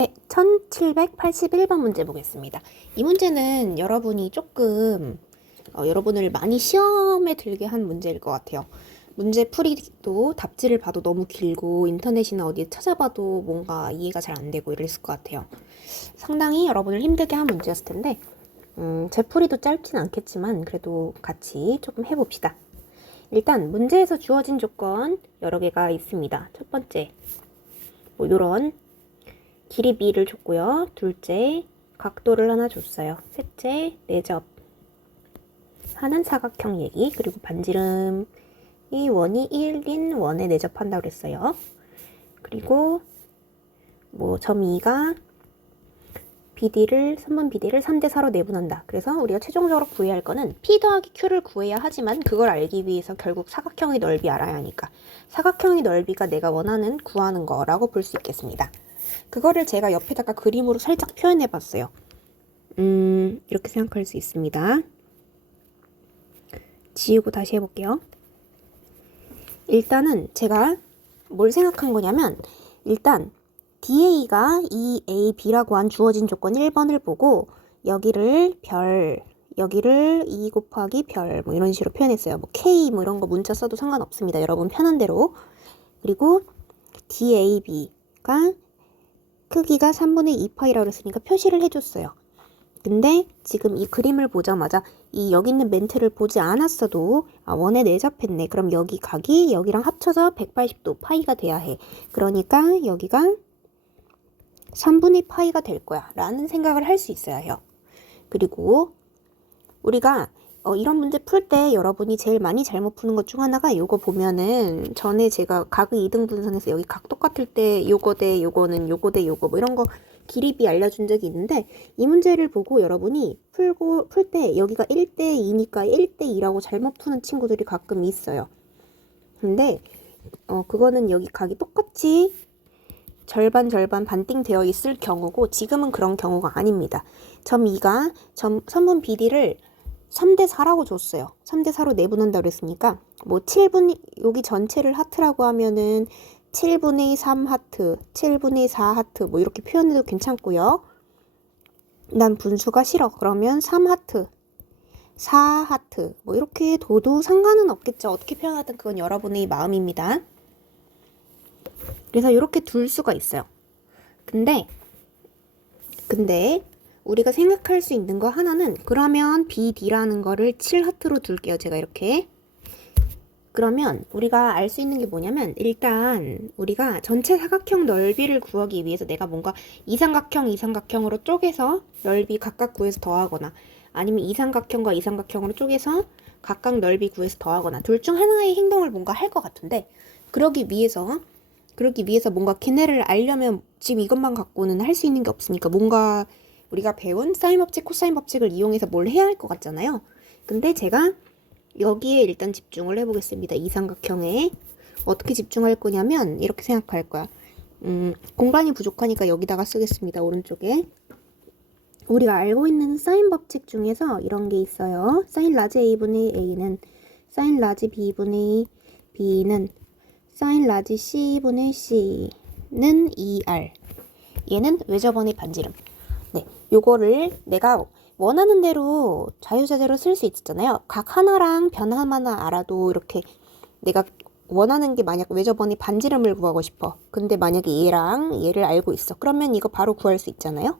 네, 1781번 문제 보겠습니다. 이 문제는 여러분이 조금 여러분을 많이 시험에 들게 한 문제일 것 같아요. 문제 풀이도 답지를 봐도 너무 길고 인터넷이나 어디에 찾아봐도 뭔가 이해가 잘 안 되고 이랬을 것 같아요. 상당히 여러분을 힘들게 한 문제였을 텐데 제 풀이도 짧진 않겠지만 그래도 같이 조금 해봅시다. 일단 문제에서 주어진 조건 여러 개가 있습니다. 첫 번째, 뭐 이런 길이 b를 줬고요. 둘째, 각도를 하나 줬어요. 셋째, 내접 하는 사각형 얘기. 그리고 반지름이 원이 1인 원에 내접한다고 그랬어요. 그리고 뭐 점 2가 선분 BD를 3대 4로 내분한다. 그래서 우리가 최종적으로 구해야 할 거는 P 더하기 Q를 구해야 하지만 그걸 알기 위해서 결국 사각형의 넓이 알아야 하니까 사각형의 넓이가 내가 원하는 구하는 거라고 볼 수 있겠습니다. 그거를 제가 옆에다가 그림으로 살짝 표현해 봤어요. 이렇게 생각할 수 있습니다. 지우고 다시 해볼게요. 일단은 제가 뭘 생각한 거냐면 일단 DA가 이 A, B라고 한 주어진 조건 1번을 보고 여기를 별, 여기를 2 곱하기 별 뭐 이런 식으로 표현했어요. 뭐 K 뭐 이런 거 문자 써도 상관없습니다. 여러분 편한 대로. 그리고 DAB가 크기가 3분의 2파이라고 그랬으니까 표시를 해줬어요. 근데 지금 이 그림을 보자마자 이 여기 있는 멘트를 보지 않았어도 원에 내접했네. 그럼 여기 각이 여기랑 합쳐서 180도 파이가 돼야 해. 그러니까 여기가 3분의 파이가 될 거야 라는 생각을 할 수 있어야 해요. 그리고 우리가 이런 문제 풀 때 여러분이 제일 많이 잘못 푸는 것 중 하나가 요거 보면은 전에 제가 각의 2등 분선에서 여기 각 똑같을 때 요거 대 요거는 요거 대 요거 뭐 이런 거 길이비 알려준 적이 있는데 이 문제를 보고 여러분이 풀 때 여기가 1대 2니까 1대 2라고 잘못 푸는 친구들이 가끔 있어요. 근데 그거는 여기 각이 똑같이 절반 반띵 되어 있을 경우고 지금은 그런 경우가 아닙니다. 점 2가 선분 BD를 3대 4라고 줬어요. 3대 4로 내분한다고 그랬으니까 뭐 7분 여기 전체를 하트라고 하면은 7분의 3 하트, 7분의 4 하트 뭐 이렇게 표현해도 괜찮고요. 난 분수가 싫어. 그러면 3 하트, 4 하트 뭐 이렇게 둬도 상관은 없겠죠. 어떻게 표현하든 그건 여러분의 마음입니다. 그래서 이렇게 둘 수가 있어요. 근데 우리가 생각할 수 있는 거 하나는 그러면 BD라는 거를 7하트로 둘게요. 제가 이렇게. 그러면 우리가 알 수 있는 게 뭐냐면 일단 우리가 전체 사각형 넓이를 구하기 위해서 내가 뭔가 이삼각형으로 쪼개서 넓이 각각 구해서 더하거나 아니면 이삼각형과 이삼각형으로 쪼개서 각각 넓이 구해서 더하거나 둘 중 하나의 행동을 뭔가 할 것 같은데 그러기 위해서 뭔가 걔네를 알려면 지금 이것만 갖고는 할 수 있는 게 없으니까 뭔가 우리가 배운 사인 법칙, 코사인 법칙을 이용해서 뭘 해야 할 것 같잖아요. 근데 제가 여기에 일단 집중을 해보겠습니다. 이 삼각형에 어떻게 집중할 거냐면 이렇게 생각할 거야. 공간이 부족하니까 여기다가 쓰겠습니다. 오른쪽에. 우리가 알고 있는 사인 법칙 중에서 이런 게 있어요. 사인 라지 A분의 A는 사인 라지 B분의 B는 사인 라지 C분의 C는 2R. 얘는 외접원의 반지름. 네, 요거를 내가 원하는 대로 자유자재로 쓸 수 있잖아요. 각 하나랑 변 하나만 알아도 이렇게 내가 원하는 게 만약 외접원의 반지름을 구하고 싶어. 근데 만약에 얘랑 얘를 알고 있어. 그러면 이거 바로 구할 수 있잖아요.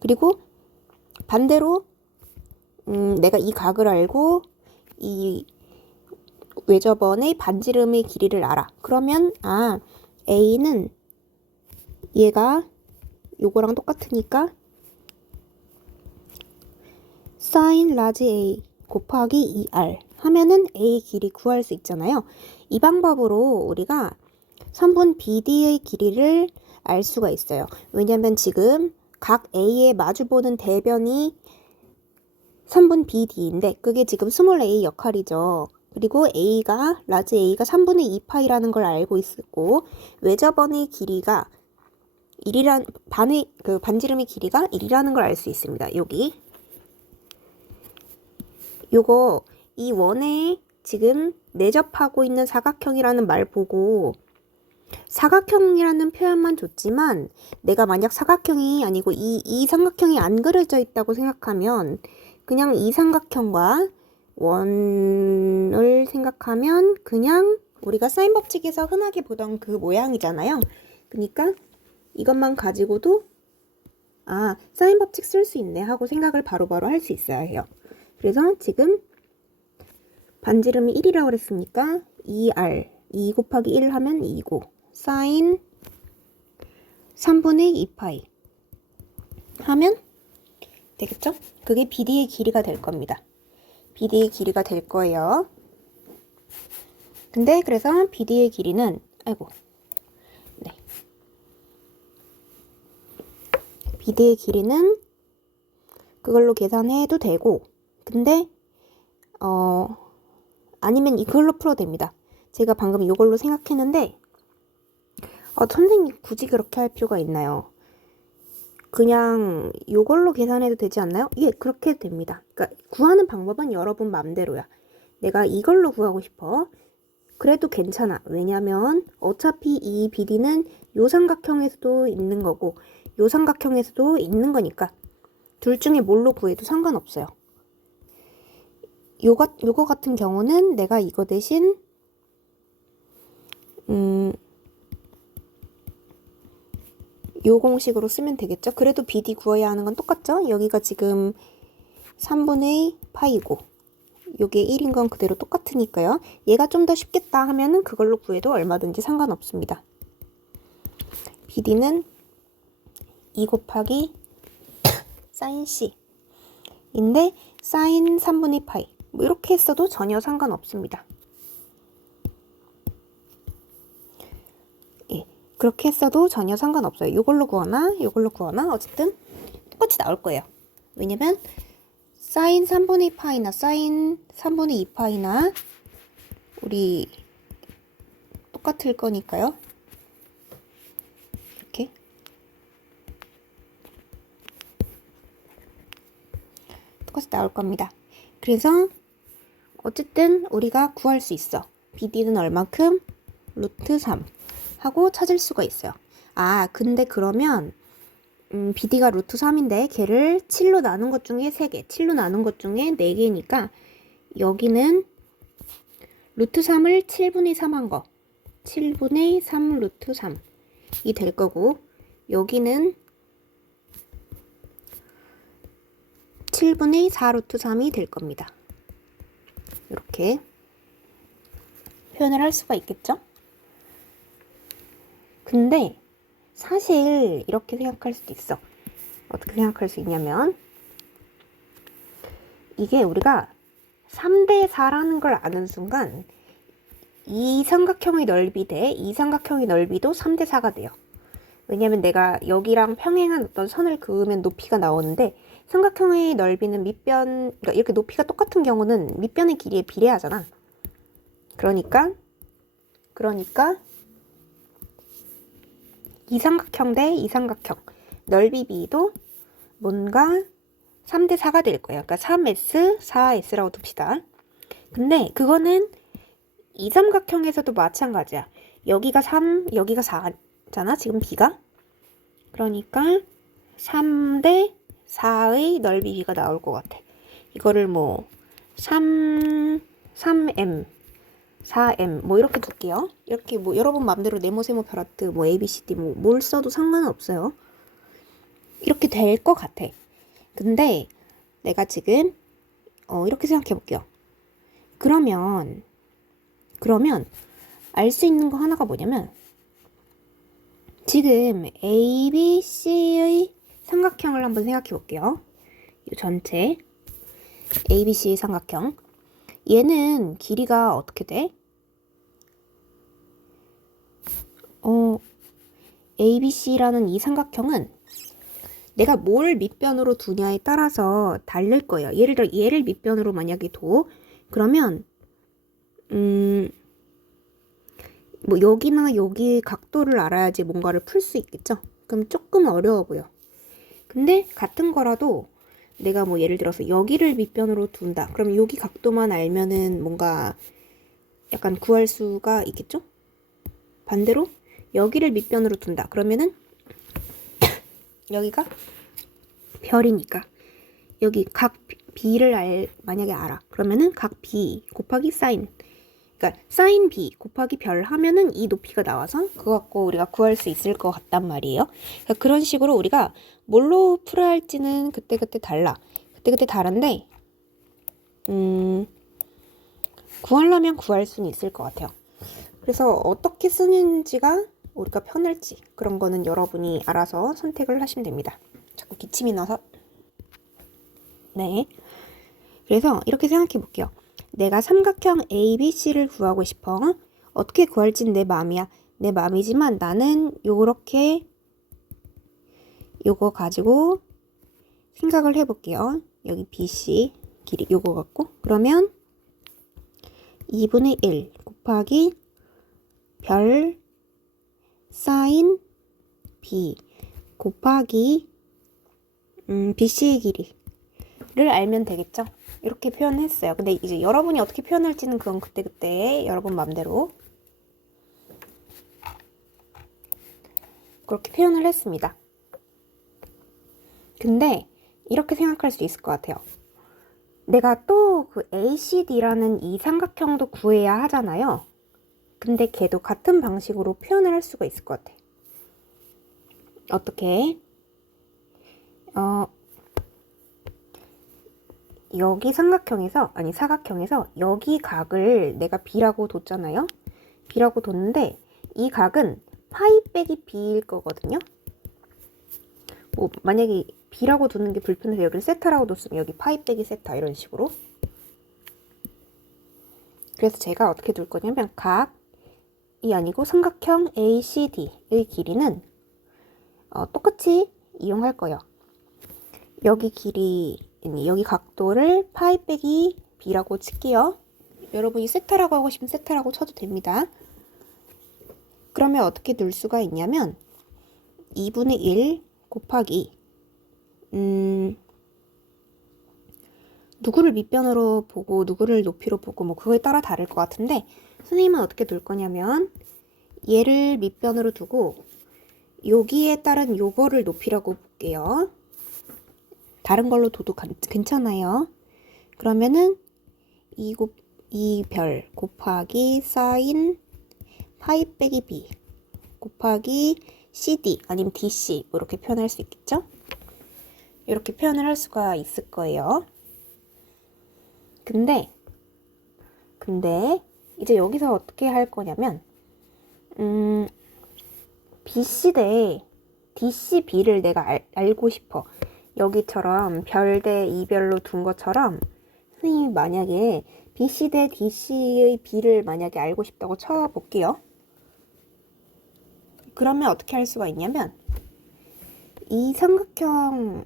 그리고 반대로 내가 이 각을 알고 이 외접원의 반지름의 길이를 알아. 그러면 A는 얘가 요거랑 똑같으니까 사인 라지 A 곱하기 2R 하면은 A 길이 구할 수 있잖아요. 이 방법으로 우리가 선분 BD의 길이를 알 수가 있어요. 왜냐면 지금 각 A에 마주보는 대변이 선분 BD인데 그게 지금 스몰 a 역할이죠. 그리고 라지 A가 3분의 2파이라는 걸 알고 있었고 외접원의 길이가 1이란 반지름의 길이가 1이라는 걸 알 수 있습니다. 여기 요거 이 원에 지금 내접하고 있는 사각형이라는 말 보고 사각형이라는 표현만 줬지만 내가 만약 사각형이 아니고 이 삼각형이 안 그려져 있다고 생각하면 그냥 이 삼각형과 원을 생각하면 그냥 우리가 사인 법칙에서 흔하게 보던 그 모양이잖아요. 그러니까 이것만 가지고도 사인 법칙 쓸 수 있네 하고 생각을 바로바로 할 수 있어야 해요. 그래서 지금 반지름이 1이라고 그랬으니까 2r 2 곱하기 1 하면 2고 사인 3분의 2파이 하면 되겠죠? 그게 BD의 길이가 될 겁니다. BD의 길이가 될 거예요. 근데 그래서 BD의 길이는 BD의 길이는 그걸로 계산해도 되고 근데 아니면 이걸로 풀어도 됩니다. 제가 방금 이걸로 생각했는데 선생님 굳이 그렇게 할 필요가 있나요? 그냥 이걸로 계산해도 되지 않나요? 예, 그렇게 됩니다. 그러니까 구하는 방법은 여러분 맘대로야. 내가 이걸로 구하고 싶어. 그래도 괜찮아. 왜냐면 어차피 이 BD는 요 삼각형에서도 있는 거고 요 삼각형에서도 있는 거니까 둘 중에 뭘로 구해도 상관없어요. 요거 같은 경우는 내가 이거 대신 요 공식으로 쓰면 되겠죠? 그래도 BD 구해야 하는 건 똑같죠? 여기가 지금 3분의 파이고 요게 1인 건 그대로 똑같으니까요. 얘가 좀 더 쉽겠다 하면은 그걸로 구해도 얼마든지 상관없습니다. BD는 2 곱하기 사인 C 인데 사인 3분의 파이 뭐 이렇게 했어도 전혀 상관없습니다. 예, 그렇게 했어도 전혀 상관없어요. 이걸로 구하나 이걸로 구하나 어쨌든 똑같이 나올 거예요. 왜냐면 사인 3분의 파이나 사인 3분의 2파이나 우리 똑같을 거니까요. 이렇게 똑같이 나올 겁니다. 그래서 어쨌든 우리가 구할 수 있어. BD는 얼만큼? 루트 3 하고 찾을 수가 있어요. 근데 그러면 BD가 루트 3인데 걔를 7로 나눈 것 중에 3개, 7로 나눈 것 중에 4개니까 여기는 루트 3을 7분의 3 한 거, 7분의 3 루트 3이 될 거고 여기는 7분의 4 루트 3이 될 겁니다. 이렇게 표현을 할 수가 있겠죠? 근데 사실 이렇게 생각할 수도 있어. 어떻게 생각할 수 있냐면 이게 우리가 3대 4라는 걸 아는 순간 이 삼각형의 넓이 대 이 삼각형의 넓이도 3대 4가 돼요. 왜냐면 내가 여기랑 평행한 어떤 선을 그으면 높이가 나오는데 삼각형의 넓이는 밑변, 그러니까 이렇게 높이가 똑같은 경우는 밑변의 길이에 비례하잖아. 그러니까 이 삼각형 대 이 삼각형 넓이 비도 뭔가 3대 4가 될 거예요. 그러니까 3S, 4S라고 둡시다. 근데 그거는 이 삼각형에서도 마찬가지야. 여기가 3, 여기가 4잖아. 지금 B가. 그러니까 3대 4의 넓이 B가 나올 것 같아. 이거를 뭐 3M 4M 뭐 이렇게 둘게요. 이렇게 뭐 여러분 마음대로 네모 세모 벼라트 뭐 ABCD 뭐 뭘 써도 상관은 없어요. 이렇게 될 것 같아. 근데 내가 지금 이렇게 생각해 볼게요. 그러면 알 수 있는 거 하나가 뭐냐면 지금 ABC의 삼각형을 한번 생각해 볼게요. 이 전체 ABC의 삼각형 얘는 길이가 어떻게 돼? ABC라는 이 삼각형은 내가 뭘 밑변으로 두냐에 따라서 다를 거예요. 예를 들어 얘를 밑변으로 만약에 둬 그러면 뭐 여기나 여기 각도를 알아야지 뭔가를 풀 수 있겠죠. 그럼 조금 어려워 보여. 근데 같은 거라도 내가 뭐 예를 들어서 여기를 밑변으로 둔다. 그럼 여기 각도만 알면은 뭔가 약간 구할 수가 있겠죠? 반대로 여기를 밑변으로 둔다. 그러면은 여기가 별이니까 여기 각 B를 만약에 알아. 그러면은 각 B 곱하기 사인. 그러니까 사인 B 곱하기 별 하면은 이 높이가 나와서 그거 갖고 우리가 구할 수 있을 것 같단 말이에요. 그러니까 그런 식으로 우리가 뭘로 풀어야 할지는 그때그때 달라. 그때그때 다른데 구하려면 구할 수는 있을 것 같아요. 그래서 어떻게 쓰는지가 우리가 편할지 그런 거는 여러분이 알아서 선택을 하시면 됩니다. 자꾸 기침이 나서. 네. 그래서 이렇게 생각해 볼게요. 내가 삼각형 ABC를 구하고 싶어. 어떻게 구할지는 내 마음이야. 내 마음이지만 나는 요렇게 요거 가지고 생각을 해볼게요. 여기 BC 길이 요거 갖고 그러면 2분의 1 곱하기 별 사인 B 곱하기 BC의 길이를 알면 되겠죠? 이렇게 표현했어요. 근데 이제 여러분이 어떻게 표현할지는 그건 그때그때 여러분 맘대로 그렇게 표현을 했습니다. 근데 이렇게 생각할 수 있을 것 같아요. 내가 또 그 ACD라는 이 삼각형도 구해야 하잖아요. 근데 걔도 같은 방식으로 표현을 할 수가 있을 것 같아. 어떻게? 여기 사각형에서 여기 각을 내가 B라고 뒀잖아요. B라고 뒀는데 이 각은 파이 빼기 B일 거거든요. 뭐 만약에 B라고 두는 게 불편해서 여기를 세타라고 뒀으면 여기 파이 빼기 세타 이런 식으로. 그래서 제가 어떻게 둘 거냐면 각이 아니고 삼각형 ACD의 길이는 똑같이 이용할 거예요. 여기 여기 각도를 파이 빼기 B라고 칠게요. 여러분이 세타라고 하고 싶으면 세타라고 쳐도 됩니다. 그러면 어떻게 둘 수가 있냐면 2분의 1 곱하기 누구를 밑변으로 보고 누구를 높이로 보고 뭐 그거에 따라 다를 것 같은데 선생님은 어떻게 둘 거냐면 얘를 밑변으로 두고 여기에 따른 요거를 높이라고 볼게요. 다른 걸로 둬도 괜찮아요. 그러면은 이 별 곱하기 사인 파이 빼기 B 곱하기 CD 아니면 DC 이렇게 표현할 수 있겠죠? 이렇게 표현을 할 수가 있을 거예요. 근데 이제 여기서 어떻게 할 거냐면 BC 대 DC, B를 내가 알고 싶어. 여기처럼 별 대 이별로 둔 것처럼 선생님이 만약에 BC 대 DC의 B를 만약에 알고 싶다고 쳐볼게요. 그러면 어떻게 할 수가 있냐면 이 삼각형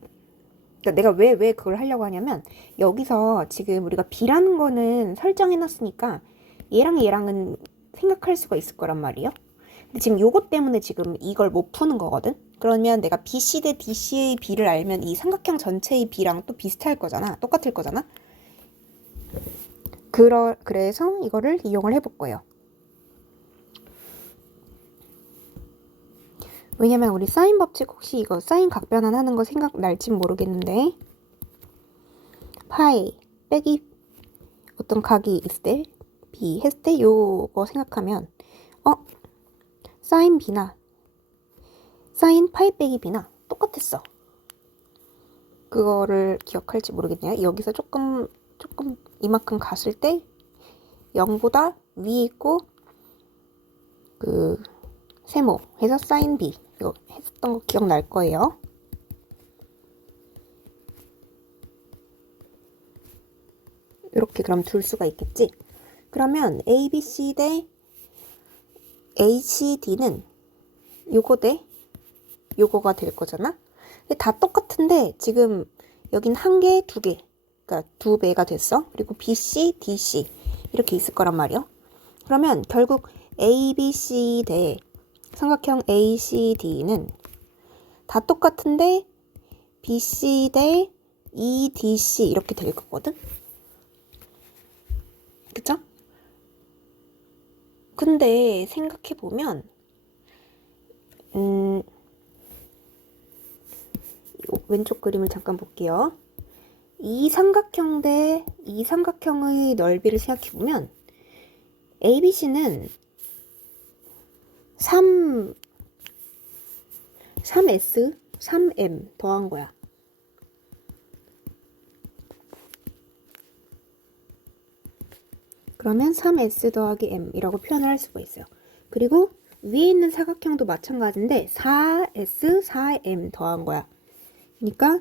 그러니까 내가 왜 그걸 하려고 하냐면 여기서 지금 우리가 B라는 거는 설정해놨으니까 얘랑은 생각할 수가 있을 거란 말이에요. 근데 지금 요거 때문에 지금 이걸 못 푸는 거거든. 그러면 내가 BC 대 DC의 B를 알면 이 삼각형 전체의 B랑 또 비슷할 거잖아. 똑같을 거잖아. 그래서 이거를 이용을 해볼 거예요. 왜냐면 우리 사인 법칙 혹시 이거 사인 각변환 하는 거 생각날진 모르겠는데 파이 빼기 어떤 각이 있을 때 B 했을 때 요거 생각하면 사인 B나 사인 파이 빼기 B나 똑같았어. 그거를 기억할지 모르겠네요. 여기서 조금 이만큼 갔을 때 0보다 위에 있고 그 세모 해서 사인 B 이거 했었던 거 기억날 거예요. 이렇게 그럼 둘 수가 있겠지. 그러면 ABC 대 ACD는 요거 대 요거가 될 거잖아. 근데 다 똑같은데 지금 여긴 한 개, 두 개, 그러니까 두 배가 됐어. 그리고 BC, DC 이렇게 있을 거란 말이야. 그러면 결국 ABC 대 삼각형 ACD는 다 똑같은데 BC 대 EDC 이렇게 될 거거든. 그쵸? 근데 생각해보면 왼쪽 그림을 잠깐 볼게요. 이 삼각형 대 이 삼각형의 넓이를 생각해보면 ABC는 3S, 3M 더한 거야. 그러면 3S 더하기 M이라고 표현을 할 수가 있어요. 그리고 위에 있는 사각형도 마찬가지인데 4S, 4M 더한 거야. 그러니까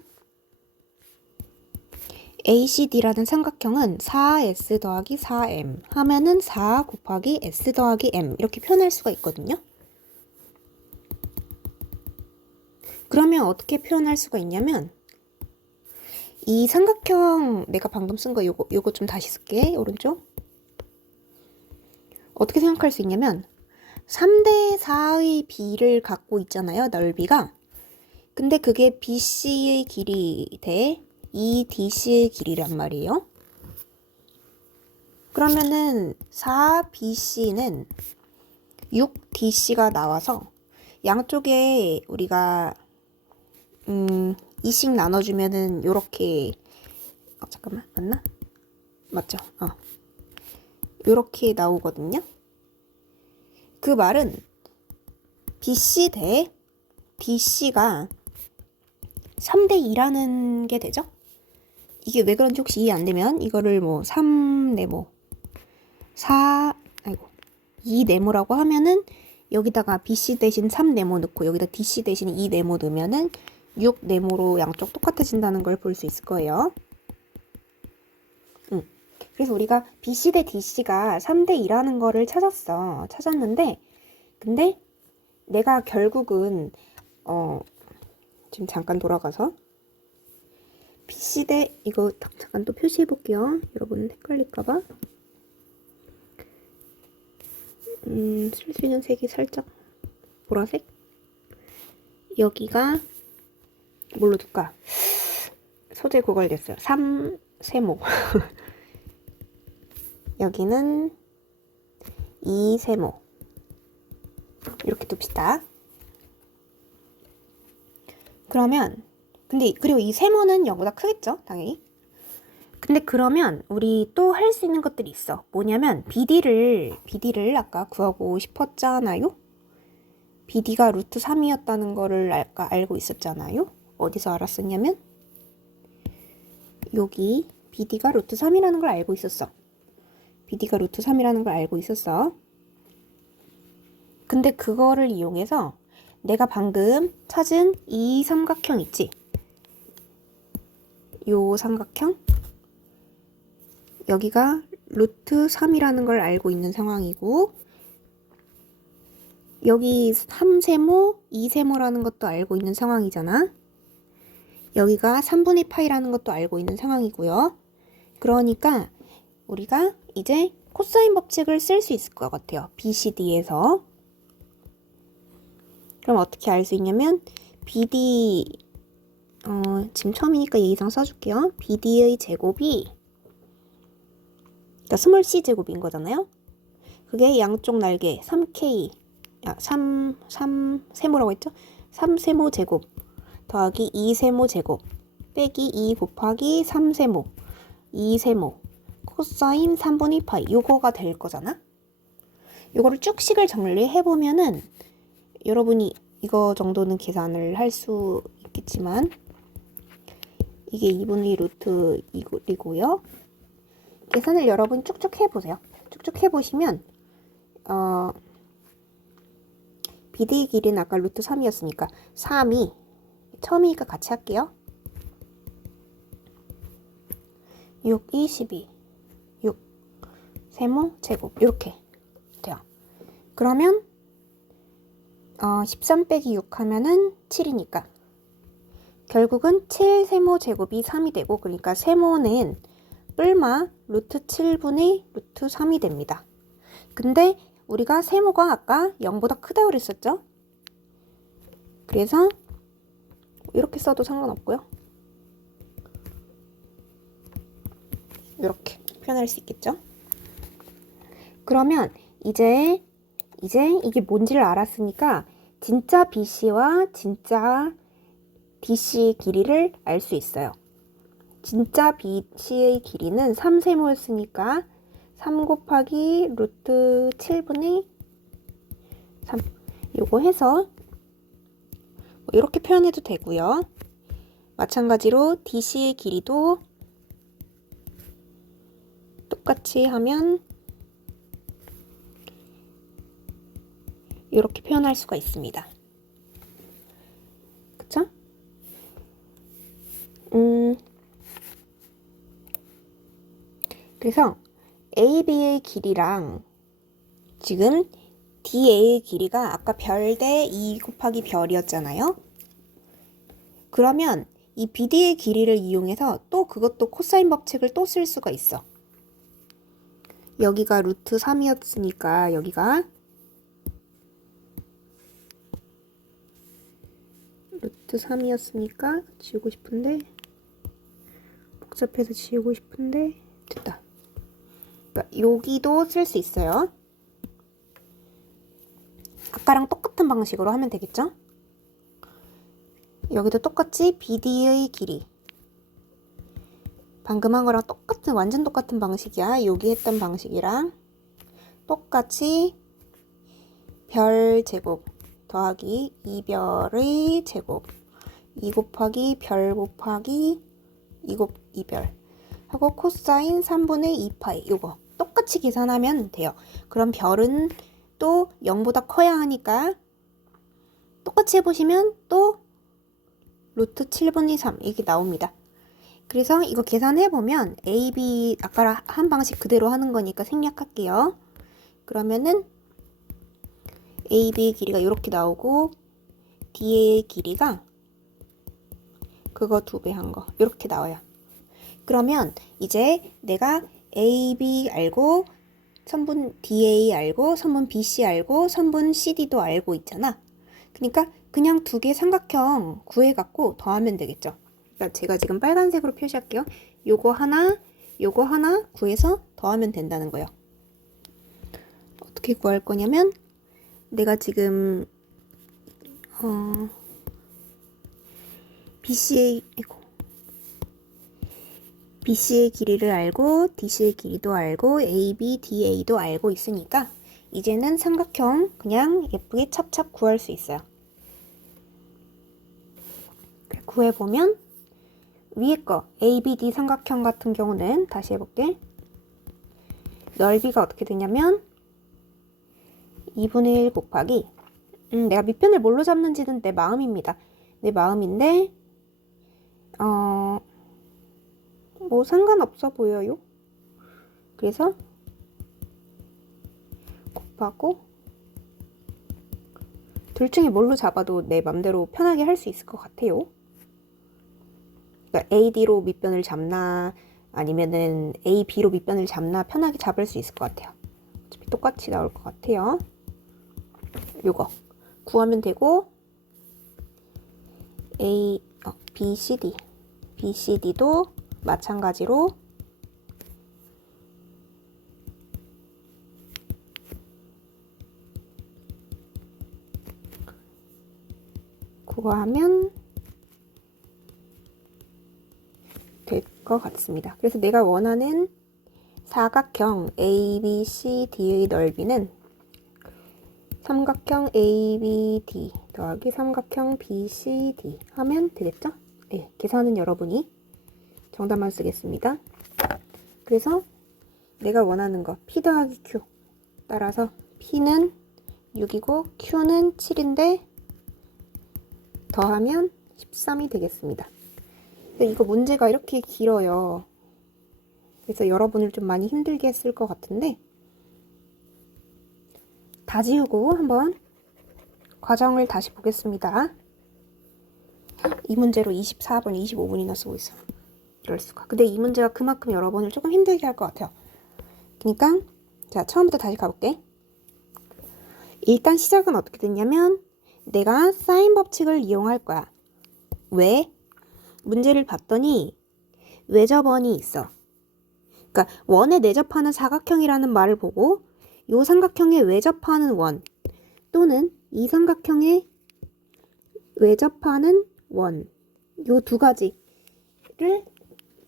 ACD라는 삼각형은 4S 더하기 4M 하면은 4 곱하기 S 더하기 M 이렇게 표현할 수가 있거든요. 그러면 어떻게 표현할 수가 있냐면 이 삼각형 내가 방금 쓴 거 요거 좀 다시 쓸게. 오른쪽. 어떻게 생각할 수 있냐면 3대 4의 비를 갖고 있잖아요. 넓이가. 근데 그게 BC의 길이 대 이 DC의 길이란 말이에요. 그러면은 4BC는 6DC가 나와서 양쪽에 우리가 2씩 나눠주면은 요렇게 잠깐만 맞나? 맞죠? 요렇게 나오거든요. 그 말은 BC 대 DC가 3대 2라는 게 되죠. 이게 왜 그런지 혹시 이해 안 되면 이거를 뭐 3네모 2네모라고 하면은 여기다가 BC 대신 3네모 넣고 여기다 DC 대신 2네모 넣으면은 6네모로 양쪽 똑같아진다는 걸 볼 수 있을 거예요. 그래서 우리가 BC 대 DC가 3대 2라는 거를 찾았는데 근데 내가 결국은 지금 잠깐 돌아가서 BC 대 이거 잠깐 또 표시해 볼게요. 여러분 헷갈릴까봐. 쓸 수 있는 색이 살짝 보라색. 여기가 뭘로 둘까? 소재 고갈됐어요. 3세모. 여기는 2세모. 이렇게 둡시다. 그러면 그리고 이 세모는 0보다 크겠죠? 당연히. 근데 그러면 우리 또 할 수 있는 것들이 있어. 뭐냐면 BD를 아까 구하고 싶었잖아요? BD가 루트 3이었다는 거를 아까 알고 있었잖아요? 어디서 알았었냐면 여기 BD가 루트 3이라는 걸 알고 있었어. BD가 루트 3이라는 걸 알고 있었어. 근데 그거를 이용해서 내가 방금 찾은 이 삼각형 있지? 요 삼각형? 여기가 루트 3이라는 걸 알고 있는 상황이고 여기 3세모, 2세모라는 것도 알고 있는 상황이잖아. 여기가 3분의 파이라는 것도 알고 있는 상황이고요. 그러니까 우리가 이제 코사인 법칙을 쓸 수 있을 것 같아요. BCD에서. 그럼 어떻게 알 수 있냐면 BD 지금 처음이니까 예의상 써줄게요. BD의 제곱이 그러니까 스몰 c 제곱인 거잖아요. 그게 양쪽 날개 3K 3세모라고 했죠? 3세모 제곱 더하기 2세모 제곱 빼기 2 곱하기 3세모 2세모 코사인 3분의 파이 요거가 될 거잖아. 요거를 쭉식을 정리해보면은 여러분이 이거 정도는 계산을 할 수 있겠지만 이게 2분의 루트 2고요. 계산을 여러분 쭉쭉 해보세요. 쭉쭉 해보시면 BD의 길이는 아까 루트 3이었으니까 3이 처음이니까 같이 할게요. 6, 2, 12 6 세모 제곱 이렇게 돼요. 그러면 13 빼기 6 하면은 7이니까 결국은 7세모 제곱이 3이 되고 그러니까 세모는 뿔마 루트 7분의 루트 3이 됩니다. 근데 우리가 세모가 아까 0보다 크다고 그랬었죠? 그래서 이렇게 써도 상관없고요. 이렇게 표현할 수 있겠죠? 그러면 이제 이게 뭔지를 알았으니까 진짜 BC와 진짜 DC의 길이를 알 수 있어요. 진짜 BC의 길이는 3세모였으니까 3 곱하기 루트 7분의 3 요거 해서 이렇게 표현해도 되고요. 마찬가지로 DC의 길이도 똑같이 하면 이렇게 표현할 수가 있습니다. 그쵸? 그래서 AB의 길이랑 지금 DA의 길이가 아까 별 대 2 곱하기 별이었잖아요. 그러면 이 BD의 길이를 이용해서 또 그것도 코사인 법칙을 또 쓸 수가 있어. 여기가 루트 3이었으니까 여기가 루트 3이었으니까 지우고 싶은데 복잡해서 지우고 싶은데 됐다. 그러니까 여기도 쓸 수 있어요. 아까랑 똑같은 방식으로 하면 되겠죠? 여기도 똑같이 BD의 길이 방금 한 거랑 똑같은 완전 똑같은 방식이야. 여기 했던 방식이랑 똑같이 별 제곱 더하기 2별의 제곱 2 곱하기 별 곱하기 2별 하고 코사인 3분의 2파이 요거 똑같이 계산하면 돼요. 그럼 별은 또 0보다 커야 하니까 똑같이 해보시면 또 루트 7분의 3 이게 나옵니다. 그래서 이거 계산해보면 AB 아까 한 방식 그대로 하는 거니까 생략할게요. 그러면은 AB의 길이가 이렇게 나오고 DA의 길이가 그거 2배 한 거 이렇게 나와요. 그러면 이제 내가 AB 알고 선분 DA 알고 선분 BC 알고 선분 CD도 알고 있잖아. 그러니까 그냥 두 개 삼각형 구해갖고 더하면 되겠죠. 그러니까 제가 지금 빨간색으로 표시할게요. 요거 하나 구해서 더하면 된다는 거예요. 어떻게 구할 거냐면 내가 지금 BC의 길이를 알고 DC의 길이도 알고 AB, DA도 알고 있으니까 이제는 삼각형 그냥 예쁘게 찹찹 구할 수 있어요. 구해보면 위에 거 ABD 삼각형 같은 경우는 다시 해볼게. 넓이가 어떻게 되냐면 2분의 1 곱하기 내가 밑변을 뭘로 잡는지는 내 마음입니다. 내 마음인데 뭐 상관없어 보여요. 그래서 곱하고 둘 중에 뭘로 잡아도 내 맘대로 편하게 할 수 있을 것 같아요. 그러니까 AD로 밑변을 잡나 아니면은 AB로 밑변을 잡나 편하게 잡을 수 있을 것 같아요. 어차피 똑같이 나올 것 같아요. 요거 구하면 되고 BCD도 마찬가지로 구하면 될 것 같습니다. 그래서 내가 원하는 사각형 ABCD의 넓이는 삼각형 ABD 더하기 삼각형 BCD 하면 되겠죠? 네, 계산은 여러분이 정답만 쓰겠습니다. 그래서 내가 원하는 거 P 더하기 Q 따라서 P는 6이고 Q는 7인데 더하면 13이 되겠습니다. 이거 문제가 이렇게 길어요. 그래서 여러분을 좀 많이 힘들게 했을 것 같은데 다 지우고 한번 과정을 다시 보겠습니다. 이 문제로 24분, 25분이나 쓰고 있어. 이럴 수가. 근데 이 문제가 그만큼 여러분을 조금 힘들게 할 것 같아요. 그러니까 자, 처음부터 다시 가볼게. 일단 시작은 어떻게 됐냐면 내가 사인 법칙을 이용할 거야. 왜? 문제를 봤더니 외접원이 있어. 그러니까 원에 내접하는 사각형이라는 말을 보고 이 삼각형에 외접하는 원 또는 이 삼각형에 외접하는 원, 요 두 가지를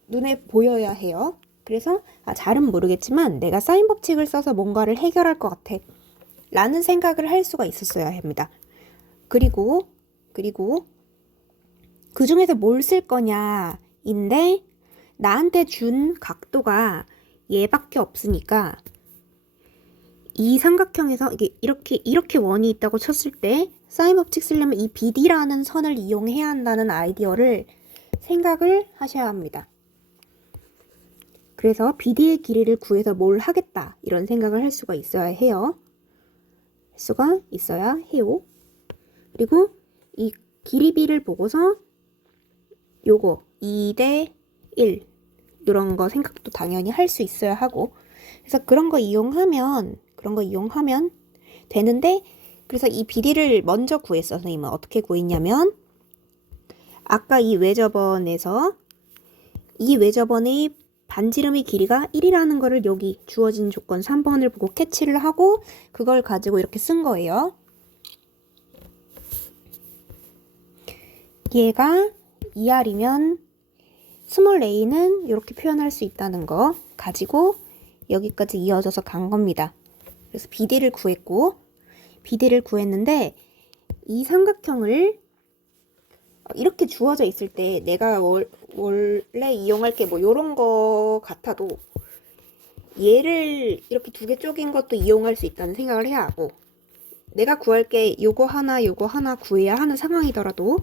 눈에 보여야 해요. 그래서 잘은 모르겠지만 내가 사인 법칙을 써서 뭔가를 해결할 것 같아 라는 생각을 할 수가 있었어야 합니다. 그리고 그 중에서 뭘 쓸 거냐인데 나한테 준 각도가 얘밖에 없으니까 이 삼각형에서 이렇게 원이 있다고 쳤을 때 사인 법칙 쓰려면 이 BD라는 선을 이용해야 한다는 아이디어를 생각을 하셔야 합니다. 그래서 BD의 길이를 구해서 뭘 하겠다 이런 생각을 할 수가 있어야 해요. 그리고 이 길이비를 보고서 요거 2대 1 이런 거 생각도 당연히 할 수 있어야 하고, 그래서 그런 거 이용하면 되는데, 그래서 이 BD를 먼저 구했어. 선생님은 어떻게 구했냐면 아까 이 외접원에서 이 외접원의 반지름의 길이가 1이라는 거를 여기 주어진 조건 3번을 보고 캐치를 하고 그걸 가지고 이렇게 쓴 거예요. 얘가 2R이면 스몰 a는 이렇게 표현할 수 있다는 거 가지고 여기까지 이어져서 간 겁니다. 그래서 BD를 구했는데 이 삼각형을 이렇게 주어져 있을 때 내가 원래 이용할 게 뭐 요런 거 같아도 얘를 이렇게 두 개 쪼갠 것도 이용할 수 있다는 생각을 해야 하고, 내가 구할 게 요거 하나 구해야 하는 상황이더라도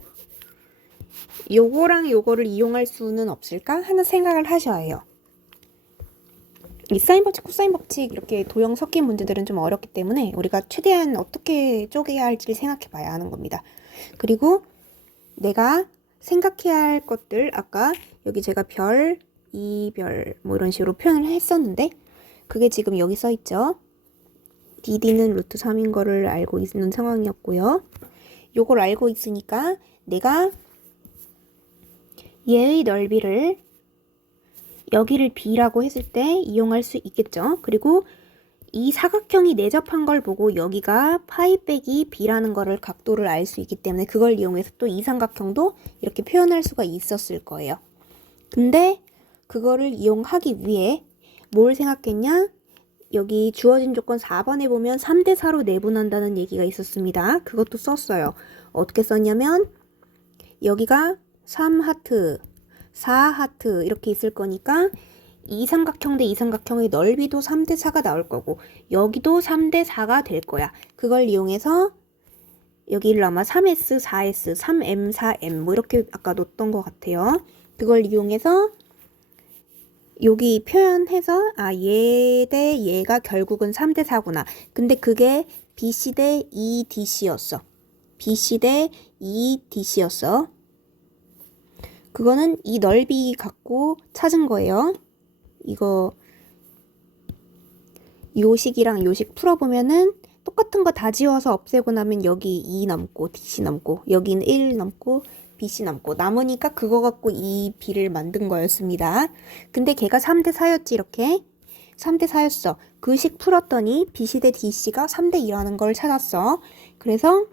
요거랑 요거를 이용할 수는 없을까 하는 생각을 하셔야 해요. 이 사인 법칙, 코사인 법칙 이렇게 도형 섞인 문제들은 좀 어렵기 때문에 우리가 최대한 어떻게 쪼개야 할지를 생각해 봐야 하는 겁니다. 그리고 내가 생각해야 할 것들, 아까 여기 제가 별, 이별 뭐 이런 식으로 표현을 했었는데 그게 지금 여기 써 있죠. DD는 루트 3인 거를 알고 있는 상황이었고요. 요걸 알고 있으니까 내가 얘의 넓이를 여기를 B라고 했을 때 이용할 수 있겠죠. 그리고 이 사각형이 내접한 걸 보고 여기가 파이 빼기 B라는 거를 각도를 알 수 있기 때문에 그걸 이용해서 또 이 삼각형도 이렇게 표현할 수가 있었을 거예요. 근데 그거를 이용하기 위해 뭘 생각했냐? 여기 주어진 조건 4번에 보면 3대 4로 내분한다는 얘기가 있었습니다. 그것도 썼어요. 어떻게 썼냐면 여기가 3하트, 4하트 이렇게 있을 거니까 이 삼각형 대 이 삼각형의 넓이도 3대 4가 나올 거고 여기도 3대 4가 될 거야. 그걸 이용해서 여기를 아마 3S, 4S, 3M, 4M 뭐 이렇게 아까 놓았던 것 같아요. 그걸 이용해서 여기 표현해서 얘 대 얘가 결국은 3대 4구나. 근데 그게 BC 대 EDC였어. BC 대 EDC였어. 그거는 이 넓이 갖고 찾은 거예요. 이거 요식이랑 요식 풀어보면은 똑같은 거 다 지워서 없애고 나면 여기 2 남고 DC 남고 여기는 1 남고 BC 남고 남으니까 그거 갖고 이 B를 만든 거였습니다. 근데 걔가 3대 4였지. 이렇게 3대 4였어. 그 식 풀었더니 BC 대 DC가 3대 2라는 걸 찾았어. 그래서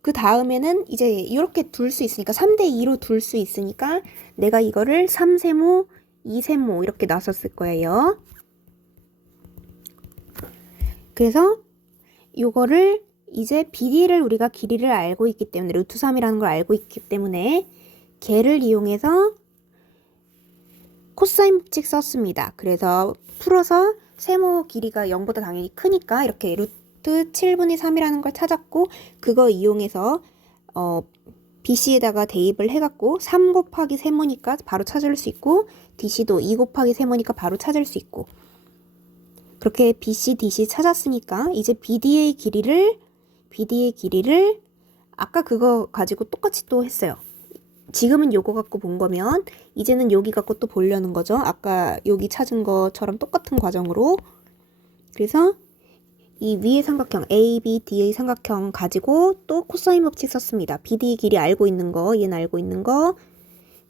그 다음에는 이제 이렇게 둘 수 있으니까 3대 2로 둘 수 있으니까 내가 이거를 3세모, 2세모 이렇게 놨었을 거예요. 그래서 이거를 이제 BD를 우리가 길이를 알고 있기 때문에 루트 3이라는 걸 알고 있기 때문에 걔를 이용해서 코사인 법칙 썼습니다. 그래서 풀어서 세모 길이가 0보다 당연히 크니까 이렇게 루트 7분의 3이라는 걸 찾았고 그거 이용해서 BC에다가 대입을 해갖고 3 곱하기 세모니까 바로 찾을 수 있고 DC도 2 곱하기 세모니까 바로 찾을 수 있고 그렇게 BC, DC 찾았으니까 이제 BD의 길이를 아까 그거 가지고 똑같이 또 했어요. 지금은 요거 갖고 본 거면 이제는 여기 갖고 또 보려는 거죠. 아까 여기 찾은 것처럼 똑같은 과정으로. 그래서 이 위의 삼각형 ABD의 삼각형 가지고 또 코사인 법칙 썼습니다. BD 길이 알고 있는 거, 얘는 알고 있는 거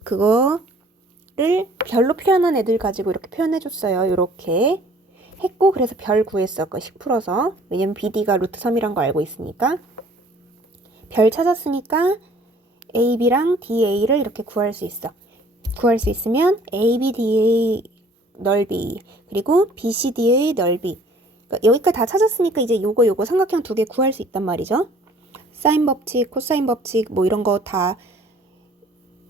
그거를 별로 표현한 애들 가지고 이렇게 표현해줬어요. 이렇게 했고 그래서 별 구했어. 식 풀어서. 왜냐면 BD가 루트 3이란 거 알고 있으니까. 별 찾았으니까 AB랑 DA를 이렇게 구할 수 있어. 구할 수 있으면 ABDA 넓이 그리고 BCD의 넓이 그러니까 여기까지 다 찾았으니까 이제 요거 삼각형 두 개 구할 수 있단 말이죠. 사인 법칙, 코사인 법칙 뭐 이런 거 다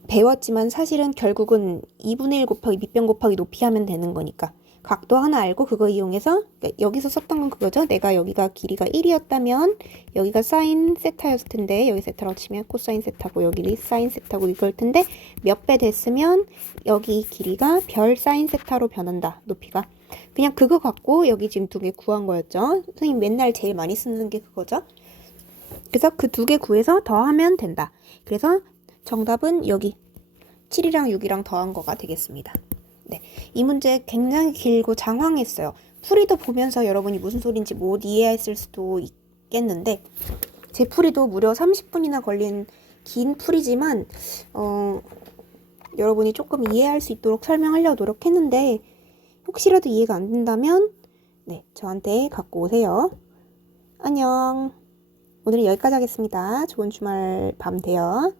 배웠지만 사실은 결국은 2분의 1 곱하기 밑변 곱하기 높이 하면 되는 거니까 각도 하나 알고 그거 이용해서 그러니까 여기서 썼던 건 그거죠. 내가 여기가 길이가 1이었다면 여기가 사인 세타였을 텐데 여기 세타라고 치면 코사인 세타고 여기 사인 세타고 이걸 텐데 몇 배 됐으면 여기 길이가 별 사인 세타로 변한다. 높이가. 그냥 그거 갖고 여기 지금 두 개 구한 거였죠. 선생님 맨날 제일 많이 쓰는 게 그거죠. 그래서 그 두 개 구해서 더하면 된다. 그래서 정답은 여기 7이랑 6이랑 더한 거가 되겠습니다. 네, 이 문제 굉장히 길고 장황했어요. 풀이도 보면서 여러분이 무슨 소린지 못 이해했을 수도 있겠는데 제 풀이도 무려 30분이나 걸린 긴 풀이지만 여러분이 조금 이해할 수 있도록 설명하려고 노력했는데 혹시라도 이해가 안 된다면 네, 저한테 갖고 오세요. 안녕. 오늘은 여기까지 하겠습니다. 좋은 주말 밤 되요.